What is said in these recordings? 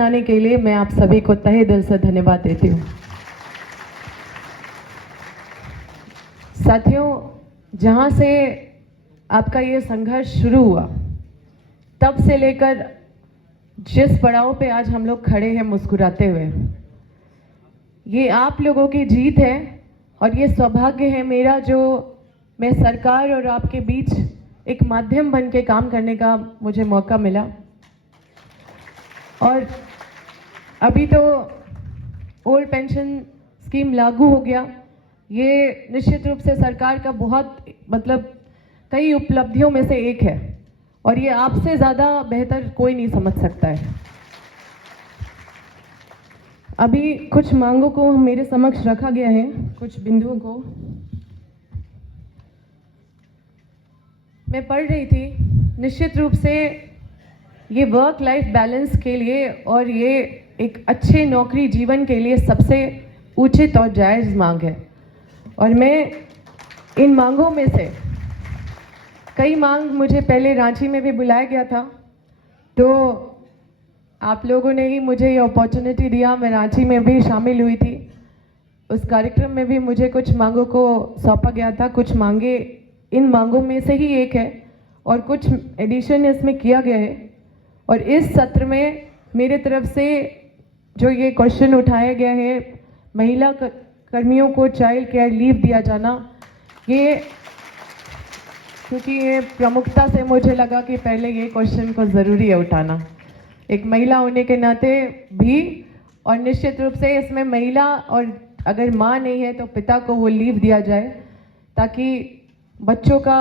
बनाने के लिए मैं आप सभी को तहे दिल से धन्यवाद देती हूँ। साथियों, जहाँ से आपका ये संघर्ष शुरू हुआ, तब से लेकर जिस पड़ाव पे आज हम लोग खड़े हैं मुस्कुराते हुए, ये आप लोगों की जीत है और ये सौभाग्य है मेरा जो मैं सरकार और आपके बीच एक माध्यम बन के काम करने का मुझे मौका मिला। और अभी तो ओल्ड पेंशन स्कीम लागू हो गया, ये निश्चित रूप से सरकार का बहुत कई उपलब्धियों में से एक है और ये आपसे ज़्यादा बेहतर कोई नहीं समझ सकता है। अभी कुछ मांगों को मेरे समक्ष रखा गया है, कुछ बिंदुओं को मैं पढ़ रही थी। निश्चित रूप से ये वर्क लाइफ बैलेंस के लिए और ये एक अच्छे नौकरी जीवन के लिए सबसे उचित और जायज़ मांग है। और मैं इन मांगों में से कई मांग, मुझे पहले रांची में भी बुलाया गया था, तो आप लोगों ने ही मुझे ये अपॉर्चुनिटी दिया, मैं रांची में भी शामिल हुई थी। उस कार्यक्रम में भी मुझे कुछ मांगों को सौंपा गया था। कुछ मांगे इन मांगों में से ही एक है और कुछ एडिशन इसमें किया गया है। और इस सत्र में मेरे तरफ से जो ये क्वेश्चन उठाया गया है, महिला कर्मियों को चाइल्ड केयर लीव दिया जाना, ये क्योंकि ये प्रमुखता से मुझे लगा कि पहले ये क्वेश्चन को ज़रूरी है उठाना, एक महिला होने के नाते भी। और निश्चित रूप से इसमें महिला और अगर माँ नहीं है तो पिता को वो लीव दिया जाए ताकि बच्चों का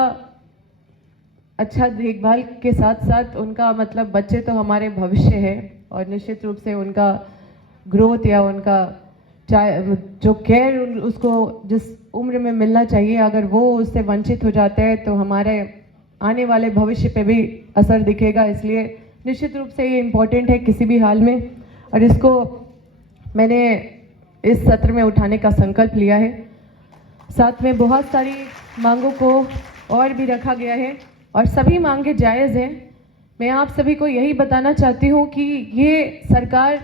अच्छा देखभाल के साथ साथ उनका बच्चे तो हमारे भविष्य है और निश्चित रूप से उनका ग्रोथ या उनका जो केयर उसको जिस उम्र में मिलना चाहिए, अगर वो उससे वंचित हो जाते हैं तो हमारे आने वाले भविष्य पे भी असर दिखेगा। इसलिए निश्चित रूप से ये इम्पोर्टेंट है किसी भी हाल में, और इसको मैंने इस सत्र में उठाने का संकल्प लिया है। साथ में बहुत सारी मांगों को और भी रखा गया है और सभी मांगे जायज़ हैं। मैं आप सभी को यही बताना चाहती हूँ कि ये सरकार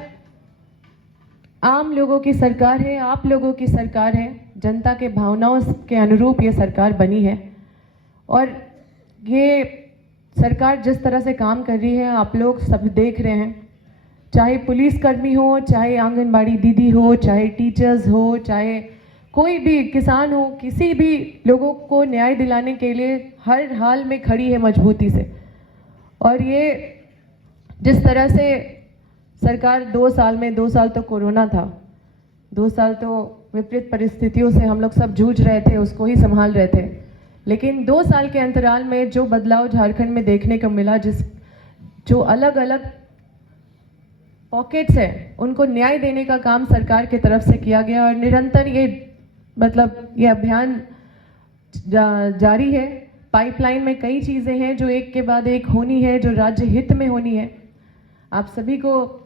आम लोगों की सरकार है, आप लोगों की सरकार है, जनता के भावनाओं के अनुरूप ये सरकार बनी है। और ये सरकार जिस तरह से काम कर रही है आप लोग सब देख रहे हैं, चाहे पुलिसकर्मी हो, चाहे आंगनबाड़ी दीदी हो, चाहे टीचर्स हो, चाहे कोई भी किसान हो, किसी भी लोगों को न्याय दिलाने के लिए हर हाल में खड़ी है मजबूती से। और ये जिस तरह से सरकार 2 साल तो कोरोना था, 2 साल तो विपरीत परिस्थितियों से हम लोग सब जूझ रहे थे, उसको ही संभाल रहे थे। लेकिन 2 साल के अंतराल में जो बदलाव झारखंड में देखने को मिला, जो अलग अलग पॉकेट्स हैं उनको न्याय देने का काम सरकार की तरफ से किया गया और निरंतर ये अभियान जारी है। पाइपलाइन में कई चीज़ें हैं जो एक के बाद एक होनी है, जो राज्य हित में होनी है। आप सभी को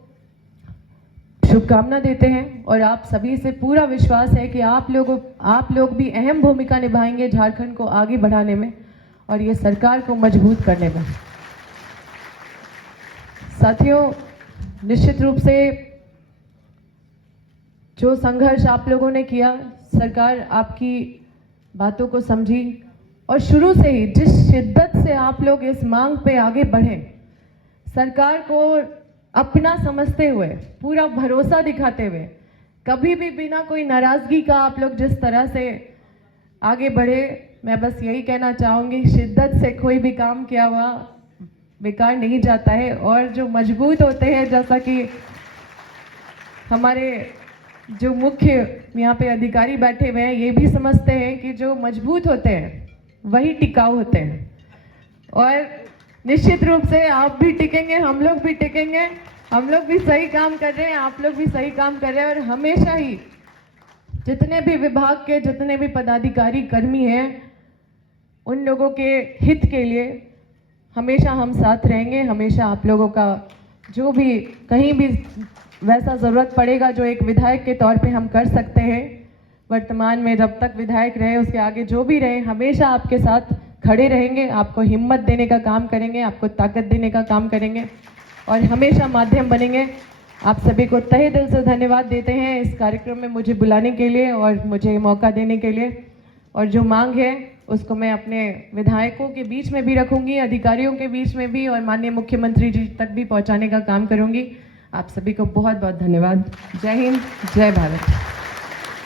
शुभकामना देते हैं और आप सभी से पूरा विश्वास है कि आप लोग भी अहम भूमिका निभाएंगे झारखंड को आगे बढ़ाने में और ये सरकार को मजबूत करने में। साथियों, निश्चित रूप से जो संघर्ष आप लोगों ने किया, सरकार आपकी बातों को समझी और शुरू से ही जिस शिद्दत से आप लोग इस मांग पे आगे बढ़े, सरकार को अपना समझते हुए, पूरा भरोसा दिखाते हुए, कभी भी बिना कोई नाराजगी का आप लोग जिस तरह से आगे बढ़े, मैं बस यही कहना चाहूँगी, शिद्दत से कोई भी काम किया हुआ बेकार नहीं जाता है। और जो मजबूत होते हैं, जैसा कि हमारे जो मुख्य यहाँ पे अधिकारी बैठे हुए हैं, ये भी समझते हैं कि जो मजबूत होते हैं वही टिकाऊ होते हैं। और निश्चित रूप से आप भी टिकेंगे, हम लोग भी टिकेंगे, हम लोग भी सही काम कर रहे हैं, आप लोग भी सही काम कर रहे हैं। और हमेशा ही जितने भी विभाग के जितने भी पदाधिकारी कर्मी हैं, उन लोगों के हित के लिए हमेशा हम साथ रहेंगे। हमेशा आप लोगों का जो भी कहीं भी वैसा ज़रूरत पड़ेगा जो एक विधायक के तौर पे हम कर सकते हैं, वर्तमान में जब तक विधायक रहे उसके आगे जो भी रहे, हमेशा आपके साथ खड़े रहेंगे, आपको हिम्मत देने का काम करेंगे, आपको ताकत देने का काम करेंगे और हमेशा माध्यम बनेंगे। आप सभी को तहे दिल से धन्यवाद देते हैं इस कार्यक्रम में मुझे बुलाने के लिए और मुझे मौका देने के लिए। और जो मांग है उसको मैं अपने विधायकों के बीच में भी रखूंगी, अधिकारियों के बीच में भी, और माननीय मुख्यमंत्री जी तक भी पहुंचाने का काम करूंगी। आप सभी को बहुत बहुत धन्यवाद। जय हिंद, जय भारत।